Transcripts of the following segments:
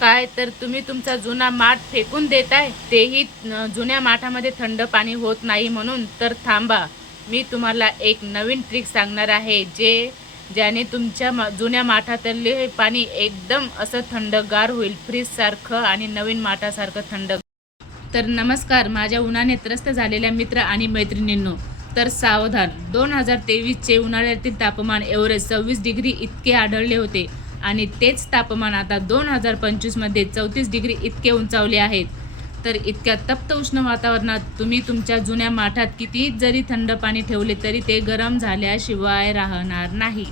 काय तर तुम्ही तुमचा जुना माठ फेकून देताय तेही जुन्या माठामध्ये थंड पाणी होत नाही म्हणून. तर थांबा मी तुम्हाला एक नवीन ट्रिक सांगणार आहे जे ज्याने तुमच्या मा- जुन्या माठातले हे पाणी एकदम असं थंडगार होईल फ्रीजसारखं आणि नवीन माठासारखं थंड. तर नमस्कार माझ्या उन्हाने त्रस्त झालेल्या मित्र आणि मैत्रिणींनो. तर सावधान दोन हजार तेवीसचे उन्हाळ्यातील तापमान एव्हरेज सव्वीस डिग्री इतके आढळले होते. आणि तेच तापमान आता दोन हजार पंचवीसमध्ये चौतीस डिग्री इतके उंचावले आहेत. तर इतक्या तप्त उष्ण वातावरणात तुम्ही तुमच्या जुन्या माठात किती जरी थंड पाणी ठेवले तरी ते गरम झाल्याशिवाय राहणार नाही.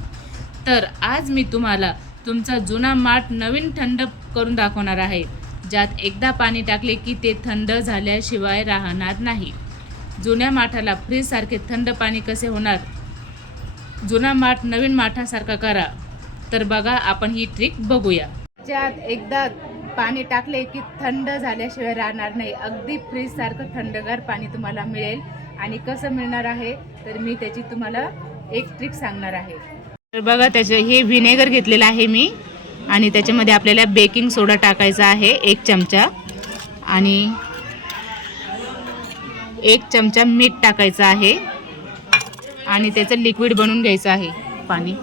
तर आज मी तुम्हाला तुमचा जुना माठ नवीन थंड करून दाखवणार आहे. ज्यात एकदा पाणी टाकले की ते थंड झाल्याशिवाय राहणार नाही. जुन्या माठाला फ्रीजसारखे थंड पाणी कसे होणार? जुना माठ नवीन माठासारखा करा. तर बघा आपण ही ट्रिक बघूया. ज्यात एकदा पाणी टाकले की थंड झाल्याशिवाय राहणार नाही. अगदी फ्रीजसारखं थंडगार पाणी तुम्हाला मिळेल. आणि कसं मिळणार आहे? तर मी त्याची तुम्हाला एक ट्रिक सांगणार आहे. तर बघा त्याचं हे व्हिनेगर घेतलेलं आहे मी. आणि त्याच्यामध्ये आपल्याला बेकिंग सोडा टाकायचा आहे एक चमचा. आणि एक चमचा मीठ टाकायचं आहे. आणि त्याचं लिक्विड बनवून घ्यायचं आहे पाणी.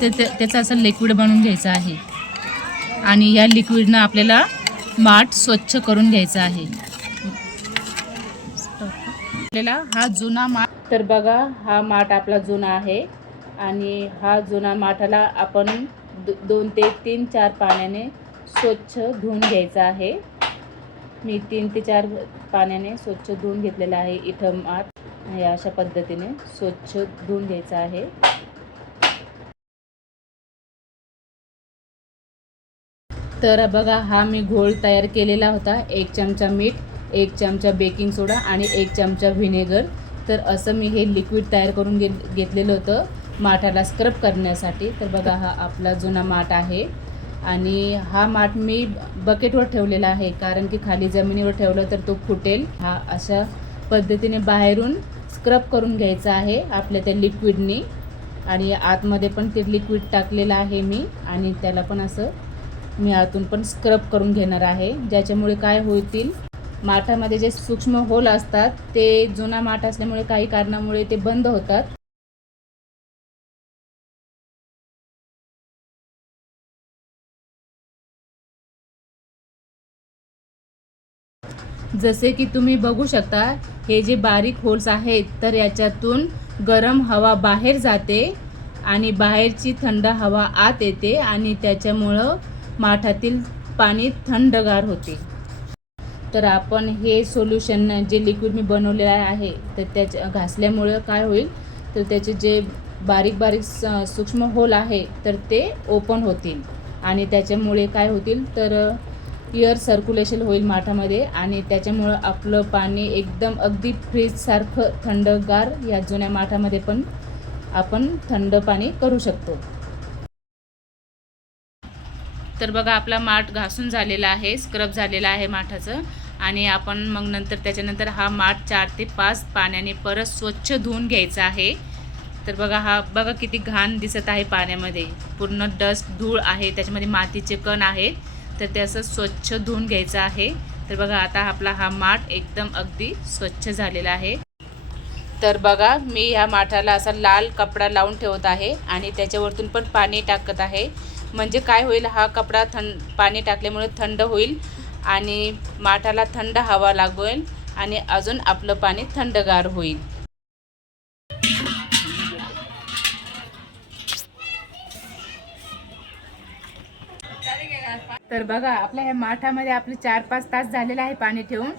ते त्याचं असं लिक्विड बनवून घ्यायचं आहे. आणि या लिक्विडनं आपल्याला माठ स्वच्छ करून घ्यायचा आहे. आपल्याला हा जुना माठ तर बघा हा माठ आपला जुना आहे. आणि हा जुना माठाला आपण दो- दोन ते तीन चार पाण्याने स्वच्छ धुवून घ्यायचा आहे. मी तीन ते चार पाण्याने स्वच्छ धुवून घेतलेला आहे इथं माठ. अशा पद्धतीने स्वच्छ धुवून घ्यायचा आहे. तर बघा हा मी घोळ तयार केलेला होता. एक चमचा मीठ एक चमचा बेकिंग सोडा आणि एक चमचा व्हिनेगर. तर असं मी हे लिक्विड तयार करून घे घेतलेलं होतं माठाला स्क्रब करण्यासाठी. तर बघा हा आपला जुना माठ आहे. आणि हा माठ मी बकेटवर ठेवलेला आहे. कारण की खाली जमिनीवर ठेवलं तर तो फुटेल. हा अशा पद्धतीने बाहेरून स्क्रब करून घ्यायचा आहे आपल्या त्या लिक्विडनी आणि आतमध्ये पण ते लिक्विड टाकलेलं आहे मी. आणि त्याला पण असं मी आतून पण स्क्रब करून घेणार आहे. ज्याच्यामुळे काय होतील माठामध्ये जे सूक्ष्म होल असतात ते जुना माठ असल्यामुळे काही कारणामुळे ते बंद होतात. जसे की तुम्ही बघू शकता हे जे बारीक होल्स आहेत तर याच्यातून गरम हवा बाहेर जाते आणि बाहेरची थंड हवा आत येते आणि त्याच्यामुळं माठातील पाणी थंडगार होते. तर आपण हे सोल्युशन जे लिक्विड मी बनवले आहे तर त्याच्या घासल्यामुळं काय होईल? तर त्याचे जे बारीक बारीक स- सूक्ष्म होल आहे तर ते ओपन होतील. आणि त्याच्यामुळे काय होतील? तर एअर सर्क्युलेशन होईल माठामध्ये आणि त्याच्यामुळं आपलं पाणी एकदम अगदी फ्रीजसारखं थंडगार या जुन्या माठामध्ये पण आपण थंड पाणी करू शकतो. तर बघा आपला माठ घासून झालेला आहे स्क्रब झालेला आहे माठाचं. आणि आपण मग नंतर त्याच्यानंतर हा माठ चार ते पाच पाण्याने परत स्वच्छ धुवून घ्यायचा आहे. तर बघा हा बघा किती घाण दिसत आहे पाण्यामध्ये. पूर्ण डस्ट धूळ आहे त्याच्यामध्ये मातीचे कण आहेत. तर ते असं स्वच्छ धुवून घ्यायचं आहे. तर बघा आता आपला हा माठ एकदम अगदी स्वच्छ झालेला आहे. तर बघा मी ह्या माठाला असा लाल कपडा लावून ठेवत आहे आणि त्याच्यावरतून पण पाणी टाकत आहे. म्हणजे काय होईल हा कपडा थंड पाणी टाकल्यामुळे थंड होईल आणि माठाला थंड हवा लागेल आणि अजून आपलं पाणी थंडगार होईल. तर बघा आपल्या ह्या माठामध्ये आपले चार पाच तास झालेलं आहे पाणी ठेवून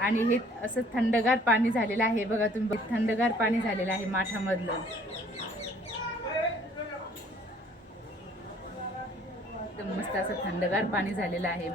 आणि हे असं थंडगार पाणी झालेलं आहे. बघा तुम्ही थंडगार पाणी झालेलं आहे माठामधलं. एकदम मस्त असं थंडगार पाणी झालेलं आहे.